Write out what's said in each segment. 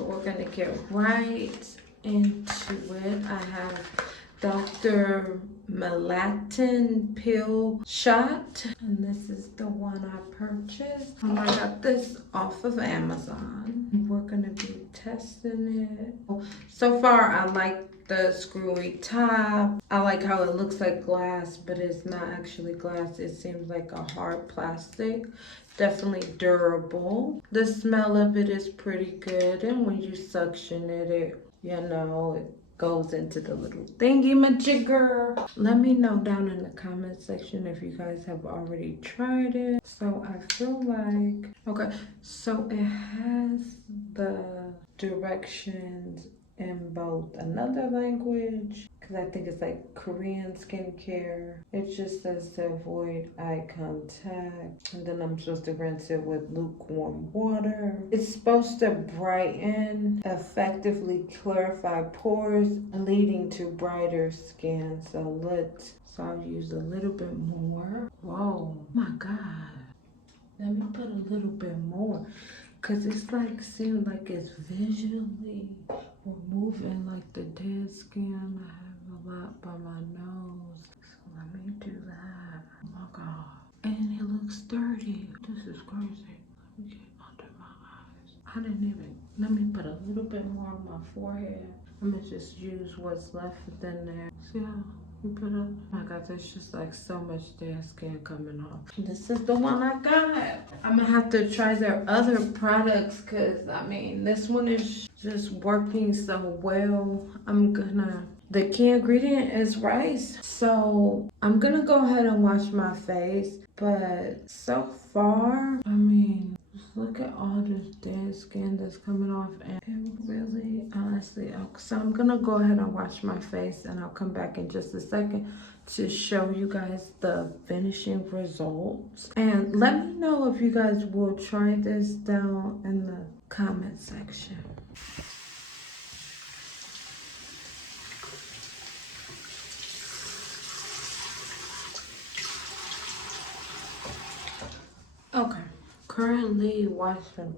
So we're gonna get right into it. I have Dr. Melaxin pill shot, and this is the one I purchased. I got this off of Amazon. We're gonna be testing it. So far, I like the screwy top. I like how it looks like glass, but it's not actually glass. It seems like a hard plastic. Definitely durable. The smell of it is pretty good, and when you suction it, you know, it goes into the little thingy majigger. Let me know down in the comment section if you guys have already tried it. So I feel like, okay, so it has the directions in both another language, because I think it's like Korean skincare. It just says to avoid eye contact, and then I'm supposed to rinse it with lukewarm water. It's supposed to brighten, effectively clarify pores, leading to brighter skin. So I'll use a little bit more. Whoa, my God. Let me put a little bit more, because it's like, seems like it's visually removing like the dead skin. I have a lot by my nose. So let me do that. Oh my God. And it looks dirty. This is crazy. Let me get under my eyes. I didn't even, let me put a little bit more on my forehead. I'm gonna just use what's left within there. See how you put up? Oh my God, there's just like so much dead skin coming off. This is the one I got. I'm gonna have to try their other products, because I mean, this one is just working so well. The key ingredient is rice. So I'm gonna go ahead and wash my face. But so far, I mean, just look at all this dead skin that's coming off, and it really, honestly, so I'm gonna go ahead and wash my face, and I'll come back in just a second to show you guys the finishing results. And let me know if you guys will try this down in the comment section. Okay, currently washing.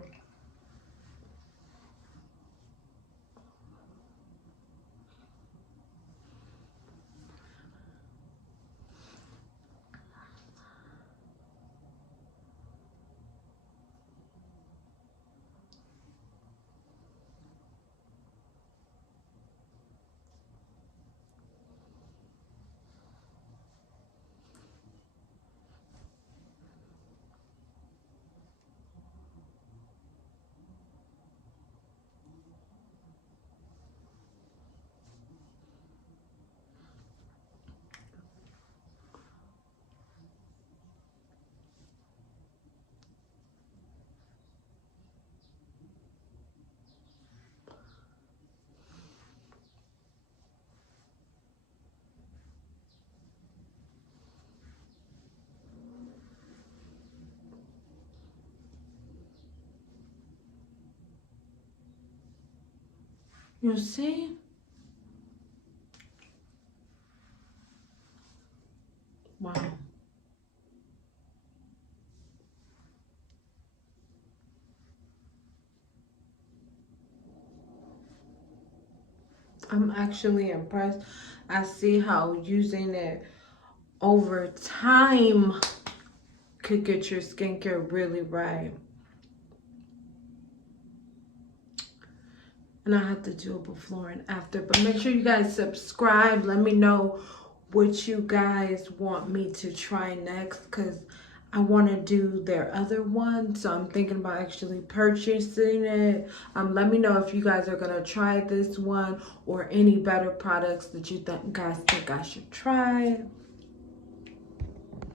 You see? Wow. I'm actually impressed. I see how using it over time could get your skincare really right. And I have to do it before and after. But make sure you guys subscribe. Let me know what you guys want me to try next, because I want to do their other one. So I'm thinking about actually purchasing it. Let me know if you guys are going to try this one or any better products that you guys think I should try.